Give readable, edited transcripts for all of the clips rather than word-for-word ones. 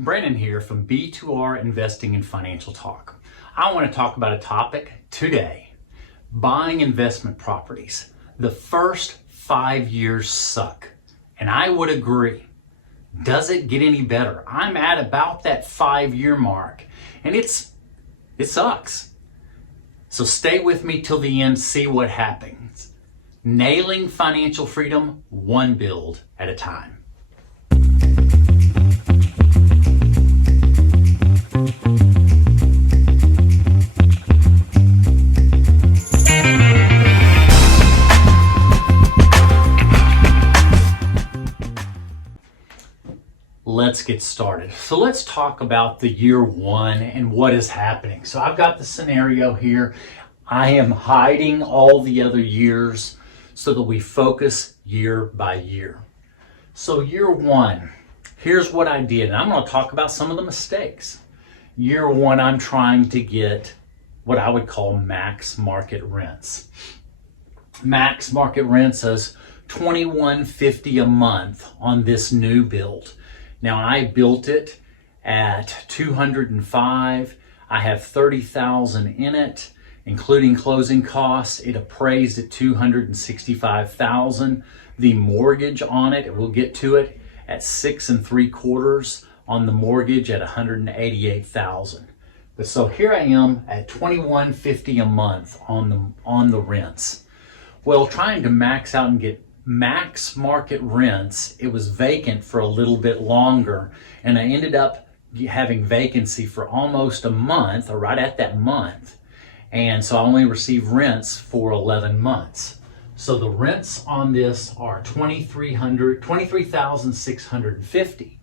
Brandon here from B2R Investing and Financial Talk. I want to talk about a topic today: buying investment properties. The first 5 years suck, and I would agree. Does it get any better? I'm at about that 5-year mark, and it sucks. So stay with me till the end, see what happens. Nailing financial freedom, one build at a time. Let's get started. So let's talk about the year one and what is happening. So I've got the scenario here. I am hiding all the other years so that we focus year by year. So year one, here's what I did. And I'm going to talk about some of the mistakes. Year one, I'm trying to get what I would call max market rents. Max market rents is $21.50 a month on this new build. Now I built it at 205. I have 30,000 in it, including closing costs. It appraised at 265,000. The mortgage on it, we'll get to it, at 6 3/4 on the mortgage at 188,000. But so here I am at $21.50 a month on the rents. Well, trying to max out and get max market rents, it was vacant for a little bit longer, and I ended up having vacancy for almost a month, or right at that month, and so I only received rents for 11 months. So the rents on this are $23,650.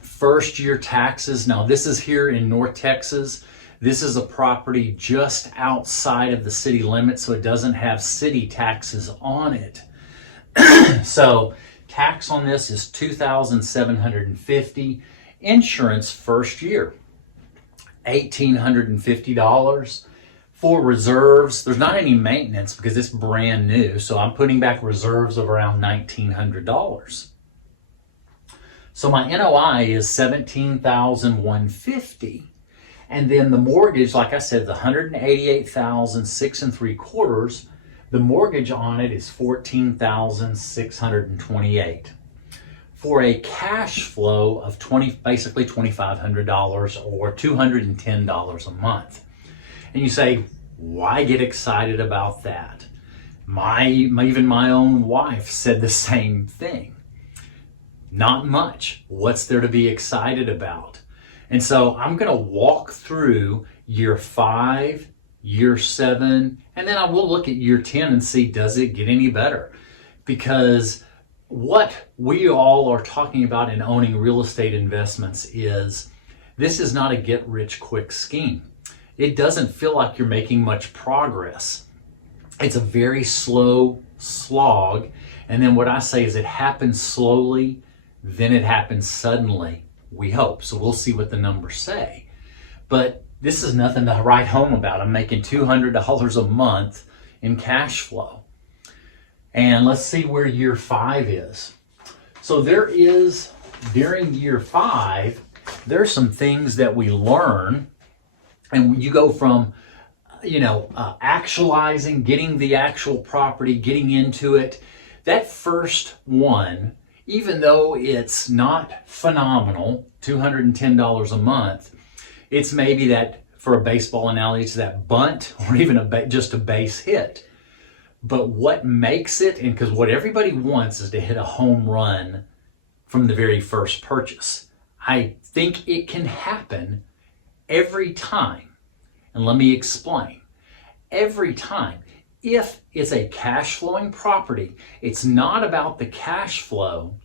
First year taxes, now this is here in North Texas. This is a property just outside of the city limits, so it doesn't have city taxes on it. So tax on this is $2,750. Insurance first year, $1,850. For reserves, there's not any maintenance because it's brand new, so I'm putting back reserves of around $1,900. So my NOI is $17,150. And then the mortgage, like I said, the $188,000, 6 3/4. The mortgage on it is $14,628 for a cash flow of basically $2,500 or $210 a month. And you say, why get excited about that? Even my own wife said the same thing. Not much. What's there to be excited about? And so I'm going to walk through year 5, year 7, and then I will look at year 10 and see, does it get any better? Because what we all are talking about in owning real estate investments is, this is not a get-rich-quick scheme. It doesn't feel like you're making much progress. It's a very slow slog. And then what I say is, it happens slowly, then it happens suddenly. We hope. So we'll see what the numbers say. But this is nothing to write home about. I'm making $200 a month in cash flow. And let's see where year 5 is. So there is, during year 5, there's some things that we learn. And you go from, actualizing, getting the actual property, getting into it. That first one, even though it's not phenomenal, $210 a month, it's maybe that, for a baseball analogy, it's that bunt or even just a base hit. But what makes it, and because what everybody wants is to hit a home run from the very first purchase. I think it can happen every time. And let me explain. Every time. If it's a cash flowing property, it's not about the cash flow,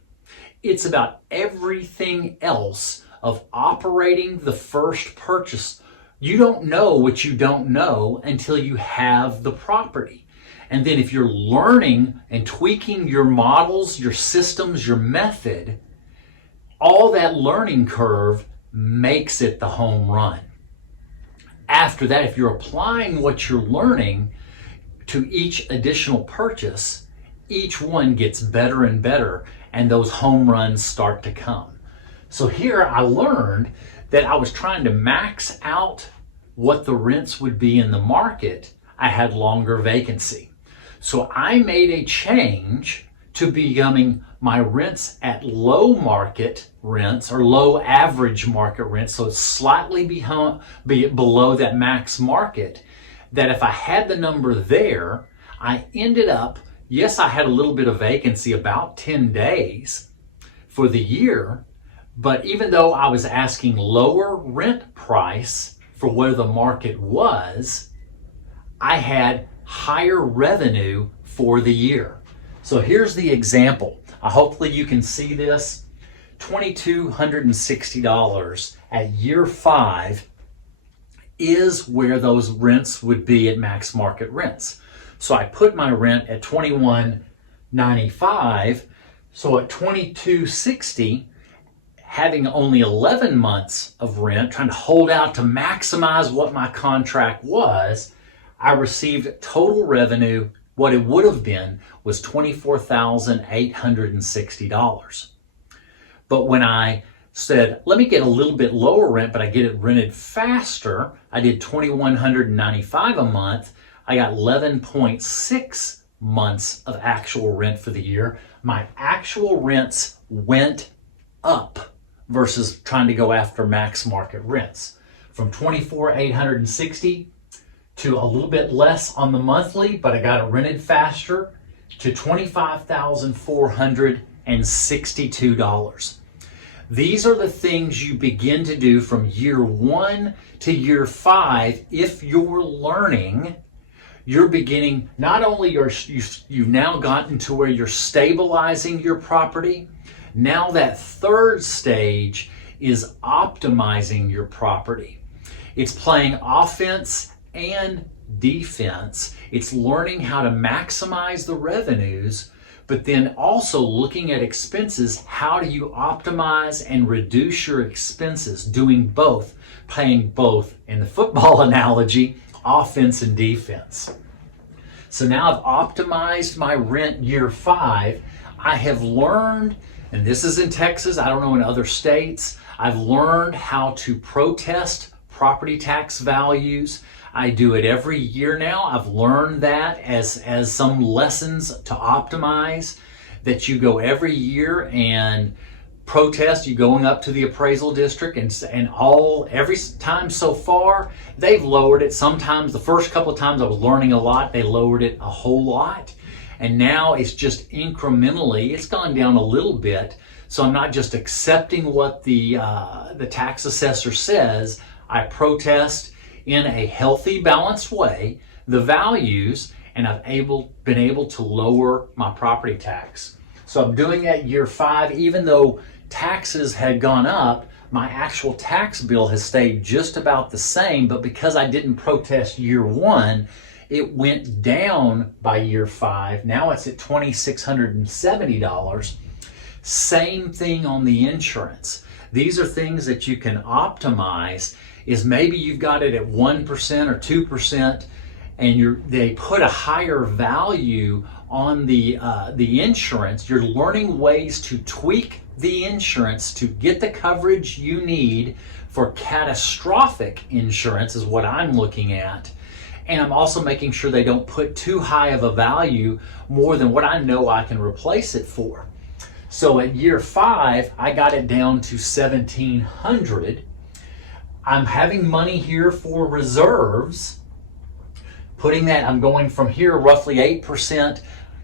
it's about everything else of operating the first purchase. You don't know what you don't know until you have the property. And then if you're learning and tweaking your models, your systems, your method, all that learning curve makes it the home run. After that, if you're applying what you're learning to each additional purchase, each one gets better and better, and those home runs start to come. So here I learned that I was trying to max out what the rents would be in the market. I had longer vacancy. So I made a change to becoming my rents at low market rents or low average market rents, so it's slightly below that max market, that if I had the number there, I ended up, yes, I had a little bit of vacancy, about 10 days for the year, but even though I was asking lower rent price for where the market was, I had higher revenue for the year. So here's the example. Hopefully you can see this. $2,260 at year 5 is where those rents would be at max market rents. So I put my rent at $2,195. So at $2,260, having only 11 months of rent, trying to hold out to maximize what my contract was, I received total revenue. What it would have been was $24,860. But when I said, let me get a little bit lower rent, but I get it rented faster, I did $2,195 a month. I got 11.6 months of actual rent for the year. My actual rents went up versus trying to go after max market rents. From $24,860 to a little bit less on the monthly, but I got it rented faster, to $25,462. These are the things you begin to do from year 1 to year 5. If you're learning, you're beginning, not only you've now gotten to where you're stabilizing your property, now that third stage is optimizing your property. It's playing offense and defense. It's learning how to maximize the revenues, but then also looking at expenses. How do you optimize and reduce your expenses? Doing both, playing both, in the football analogy, offense and defense. So now I've optimized my rent year 5. I have learned, and this is in Texas, I don't know in other states, I've learned how to protest property tax values. I do it every year now. I've learned that as some lessons to optimize, that you go every year and protest. You going up to the appraisal district, and every time so far they've lowered it. Sometimes the first couple of times I was learning a lot, they lowered it a whole lot, and now it's just incrementally, it's gone down a little bit. So I'm not just accepting what the tax assessor says. I protest in a healthy, balanced way the values, and I've been able to lower my property tax. So I'm doing that year 5. Even though taxes had gone up, my actual tax bill has stayed just about the same, but because I didn't protest year 1, it went down by year 5. Now it's at $2,670. Same thing on the insurance. These are things that you can optimize. Is maybe you've got it at 1% or 2%, and they put a higher value on the insurance. You're learning ways to tweak the insurance to get the coverage you need for catastrophic insurance, is what I'm looking at. And I'm also making sure they don't put too high of a value, more than what I know I can replace it for. So at year 5, I got it down to $1,700. I'm having money here for reserves. Putting that, I'm going from here roughly 8%.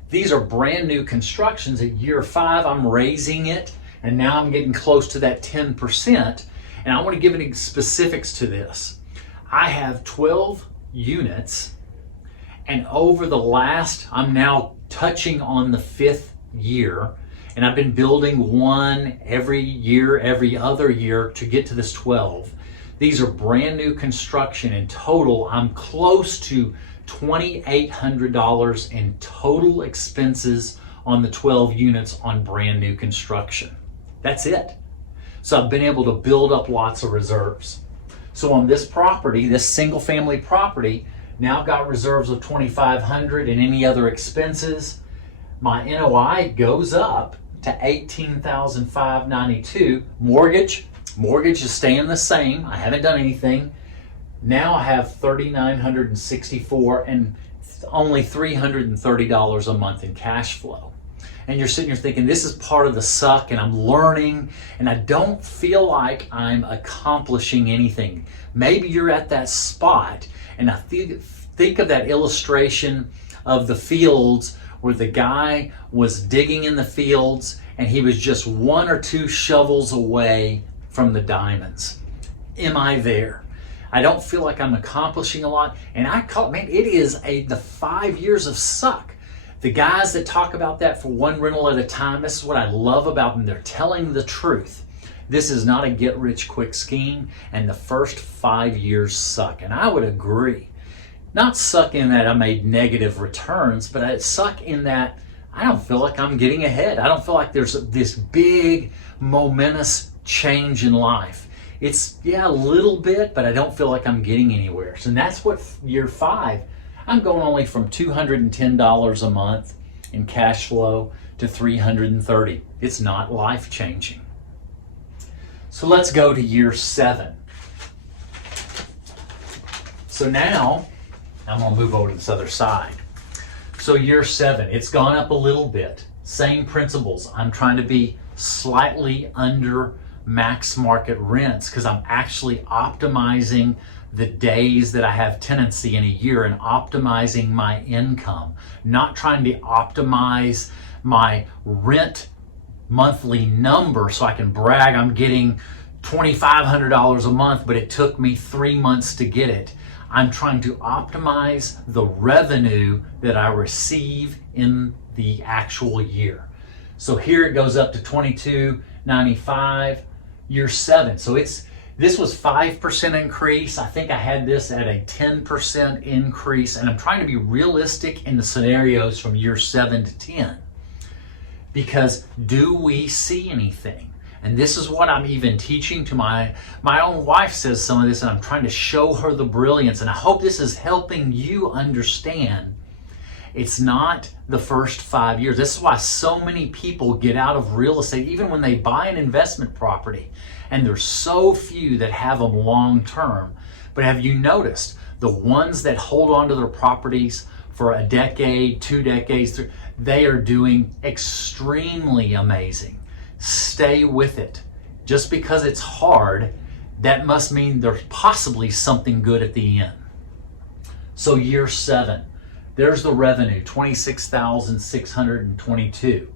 These are brand new constructions. At year 5, I'm raising it, and now I'm getting close to that 10%. And I want to give any specifics to this. I have 12 units, and over the last, I'm now touching on the 5th year, and I've been building one every year, every other year to get to this 12. These are brand new construction. In total, I'm close to $2,800 in total expenses on the 12 units on brand new construction. That's it. So I've been able to build up lots of reserves. So on this property, this single family property, now I've got reserves of $2,500 and any other expenses. My NOI goes up to $18,592. Mortgage is staying the same. I haven't done anything. Now I have $3,964 and only $330 a month in cash flow. And you're sitting here thinking, this is part of the suck, and I'm learning, and I don't feel like I'm accomplishing anything. Maybe you're at that spot, and I think of that illustration of the fields where the guy was digging in the fields and he was just 1 or 2 shovels away from the diamonds. Am I there? I don't feel like I'm accomplishing a lot, and it is the 5 years of suck. The guys that talk about that for one rental at a time, this is what I love about them. They're telling the truth. This is not a get-rich-quick scheme, and the first 5 years suck. And I would agree. Not suck in that I made negative returns, but I suck in that I don't feel like I'm getting ahead. I don't feel like there's this big, momentous change in life. It's, a little bit, but I don't feel like I'm getting anywhere. So that's what year 5, I'm going only from $210 a month in cash flow to $330. It's not life-changing. So let's go to year 7. So now, I'm going to move over to this other side. So year 7, it's gone up a little bit. Same principles. I'm trying to be slightly under max market rents because I'm actually optimizing the days that I have tenancy in a year and optimizing my income, not trying to optimize my rent monthly number so I can brag I'm getting $2,500 a month, but it took me 3 months to get it. I'm trying to optimize the revenue that I receive in the actual year. So here it goes up to $22.95, year 7. So this was 5% increase. I think I had this at a 10% increase, and I'm trying to be realistic in the scenarios from year 7 to 10. Because do we see anything? And this is what I'm even teaching to my own wife says some of this, and I'm trying to show her the brilliance. And I hope this is helping you understand it's not the first 5 years. This is why so many people get out of real estate, even when they buy an investment property. And there's so few that have them long term. But have you noticed the ones that hold on to their properties for a decade, 2 decades, they are doing extremely amazing. Stay with it. Just because it's hard, that must mean there's possibly something good at the end. So year 7, there's the revenue, $26,622.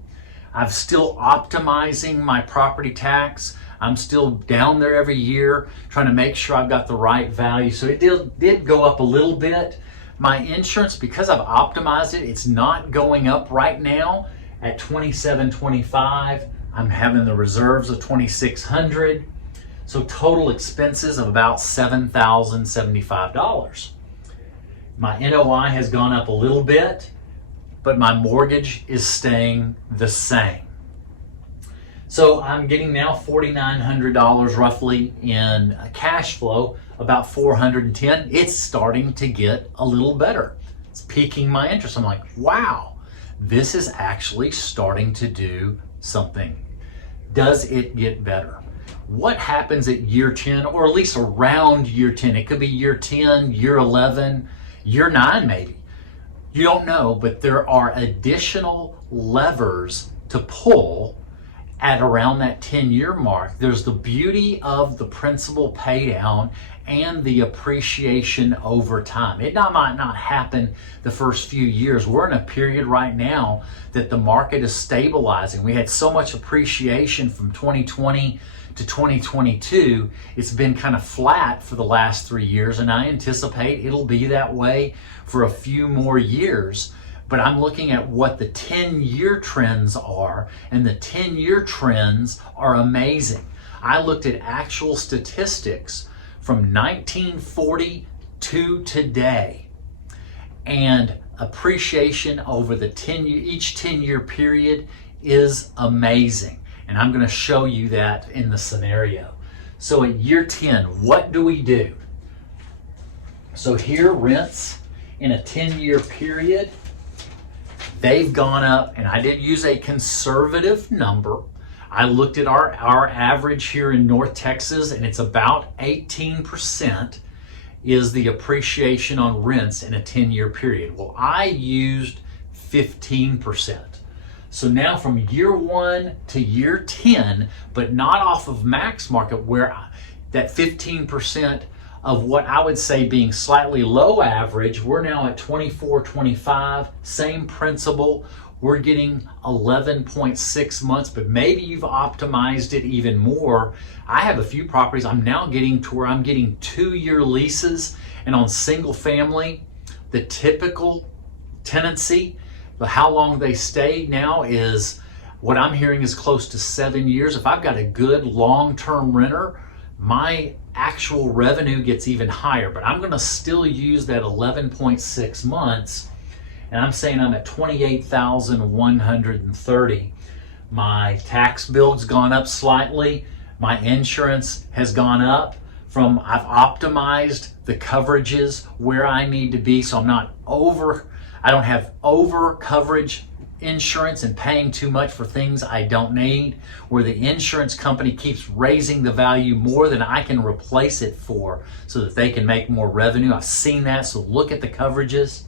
I'm still optimizing my property tax. I'm still down there every year trying to make sure I've got the right value. So it did go up a little bit. My insurance, because I've optimized it, it's not going up right now at $27.25. I'm having the reserves of $2,600. So total expenses of about $7,075. My NOI has gone up a little bit, but my mortgage is staying the same. So I'm getting now $4,900 roughly in cash flow, about $410. It's starting to get a little better. It's piquing my interest. I'm like, wow, this is actually starting to do something. Does it get better? What happens at year 10, or at least around year 10? It could be year 10, year 11, year 9 maybe. You don't know, but there are additional levers to pull at around that 10-year mark. There's the beauty of the principal pay down and the appreciation over time. It might not happen the first few years. We're in a period right now that the market is stabilizing. We had so much appreciation from 2020 to 2022. It's been kind of flat for the last 3 years, and I anticipate it'll be that way for a few more years. But I'm looking at what the 10-year trends are, and the 10-year trends are amazing. I looked at actual statistics from 1940 to today, and appreciation over the each 10-year period is amazing. And I'm going to show you that in the scenario. So at year 10, what do we do? So here, rents in a 10-year period they've gone up, and I did use a conservative number. I looked at our average here in North Texas, and it's about 18% is the appreciation on rents in a 10-year period. Well, I used 15%. So now from year 1 to year 10, but not off of max market, where that 15% of what I would say being slightly low average, we're now at 24, 25, same principle. We're getting 11.6 months, but maybe you've optimized it even more. I have a few properties I'm now getting to where I'm getting 2-year leases, and on single family, the typical tenancy, but how long they stay now is, what I'm hearing is close to 7 years. If I've got a good long-term renter, my actual revenue gets even higher, but I'm gonna still use that 11.6 months, and I'm saying I'm at $28,130. My tax bill's gone up slightly. My insurance has gone up from, I've optimized the coverages where I need to be, so I don't have over coverage insurance and paying too much for things I don't need, where the insurance company keeps raising the value more than I can replace it for so that they can make more revenue. I've seen that, so look at the coverages.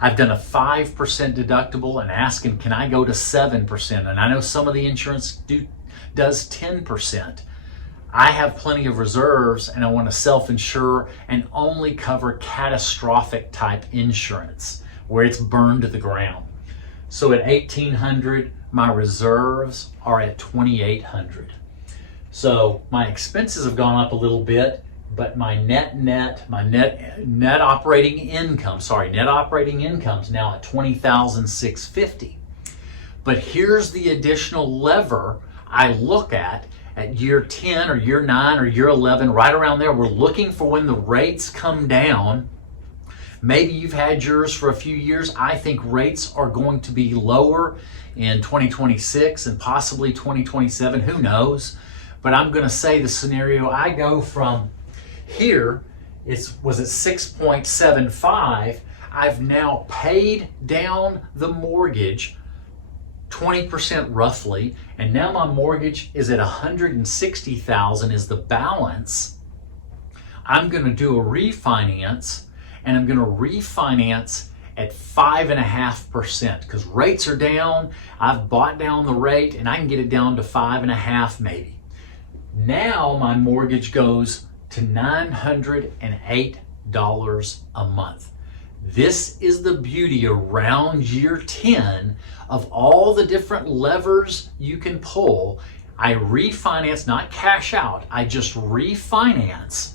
I've done a 5% deductible and asking, can I go to 7%? And I know some of the insurance does 10%. I have plenty of reserves, and I want to self-insure and only cover catastrophic type insurance where it's burned to the ground. So at $1,800, my reserves are at $2,800. So my expenses have gone up a little bit, but my net operating income's now at $20,650. But here's the additional lever I look at year 10 or year 9 or year 11, right around there. We're looking for when the rates come down. Maybe you've had yours for a few years. I think rates are going to be lower in 2026 and possibly 2027, who knows? But I'm gonna say the scenario, I go from here, was at 6.75, I've now paid down the mortgage 20% roughly, and now my mortgage is at $160,000 is the balance. I'm gonna do a refinance, and I'm gonna refinance at 5.5% because rates are down. I've bought down the rate, and I can get it down to 5.5 maybe. Now my mortgage goes to $908 a month. This is the beauty around year 10 of all the different levers you can pull. I refinance, not cash out, I just refinance.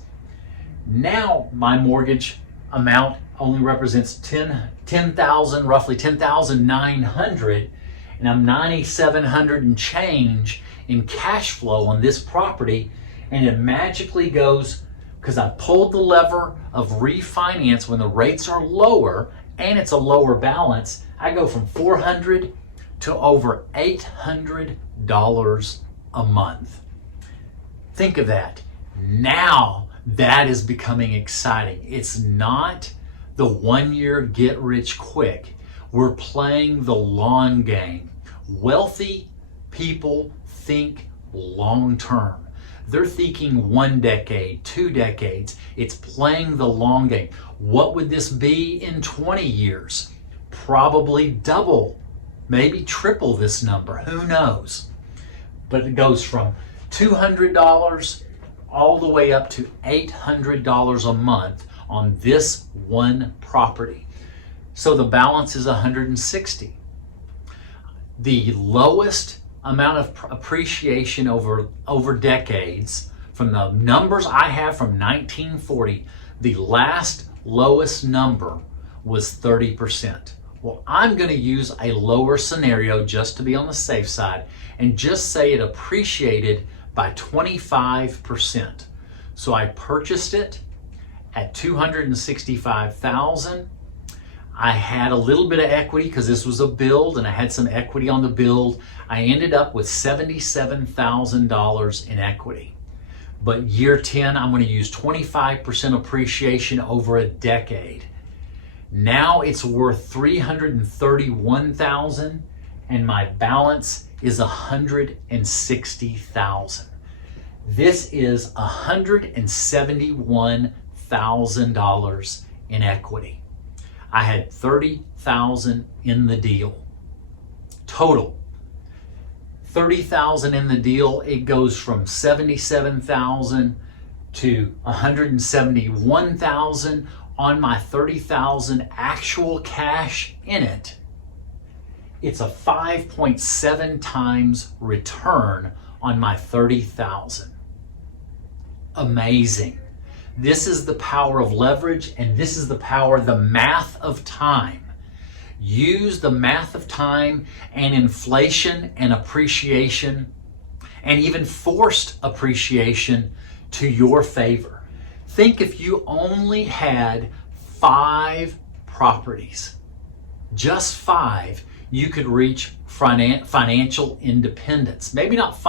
Now my mortgage amount only represents roughly 10,900, and I'm 9,700 and change in cash flow on this property, and it magically goes, because I pulled the lever of refinance when the rates are lower and it's a lower balance, I go from $400 to over $800 a month. Think of that. Now that is becoming exciting. It's not the 1 year get rich quick. We're playing the long game. Wealthy people think long term. They're thinking 1 decade, 2 decades. It's playing the long game. What would this be in 20 years? Probably double, maybe triple this number, who knows? But it goes from $200 all the way up to $800 a month on this one property. So the balance is $160. The lowest amount of appreciation over decades, from the numbers I have from 1940, the last lowest number was 30%. Well, I'm going to use a lower scenario just to be on the safe side and just say it appreciated by 25%. So I purchased it at $265,000. I had a little bit of equity because this was a build, and I had some equity on the build. I ended up with $77,000 in equity. But year 10, I'm going to use 25% appreciation over a decade. Now it's worth $331,000 and my balance is $160,000. This is $171,000 in equity. I had $30,000 in the deal. Total. $30,000 in the deal, it goes from $77,000 to $171,000 on my $30,000 actual cash in it. It's a 5.7 times return on my $30,000. Amazing. This is the power of leverage, and this is the power, the math of time. Use the math of time and inflation and appreciation and even forced appreciation to your favor. Think if you only had 5 properties, just 5, you could reach financial independence. Maybe not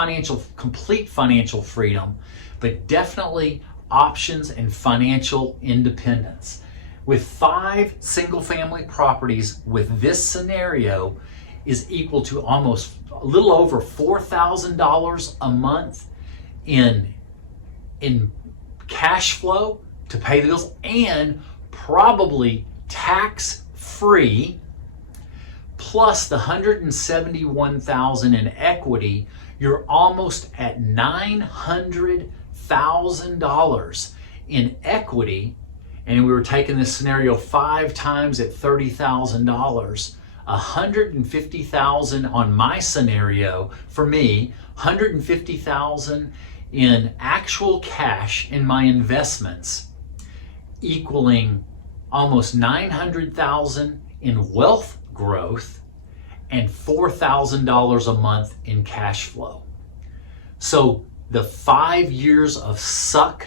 complete financial freedom, but definitely options and financial independence. With 5 single-family properties with this scenario is equal to almost a little over $4,000 a month in cash flow to pay the bills, and probably tax-free, plus the $171,000 in equity, you're almost at $900,000 in equity. And we were taking this scenario 5 times at $30,000, $150,000 on my scenario for me, $150,000 in actual cash in my investments, equaling almost $900,000 in wealth growth and $4,000 a month in cash flow. So the 5 years of suck,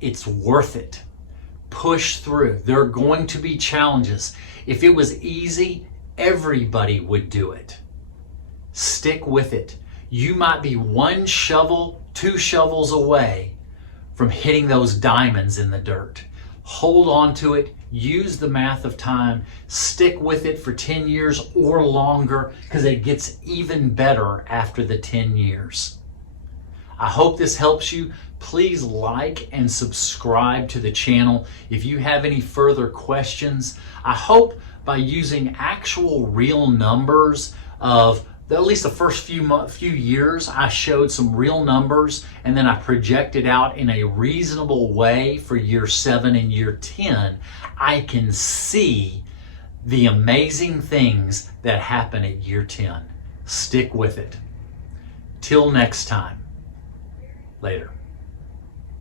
it's worth it. Push through. There are going to be challenges. If it was easy, everybody would do it. Stick with it. You might be 1 shovel, 2 shovels away from hitting those diamonds in the dirt. Hold on to it. Use the math of time. Stick with it for 10 years or longer, because it gets even better after the 10 years. I hope this helps you. Please like and subscribe to the channel. If you have any further questions, I hope by using actual real numbers of at least the first few years, I showed some real numbers, and then I projected out in a reasonable way for year 7 and year 10. I can see the amazing things that happen at year 10. Stick with it. Till next time. Later.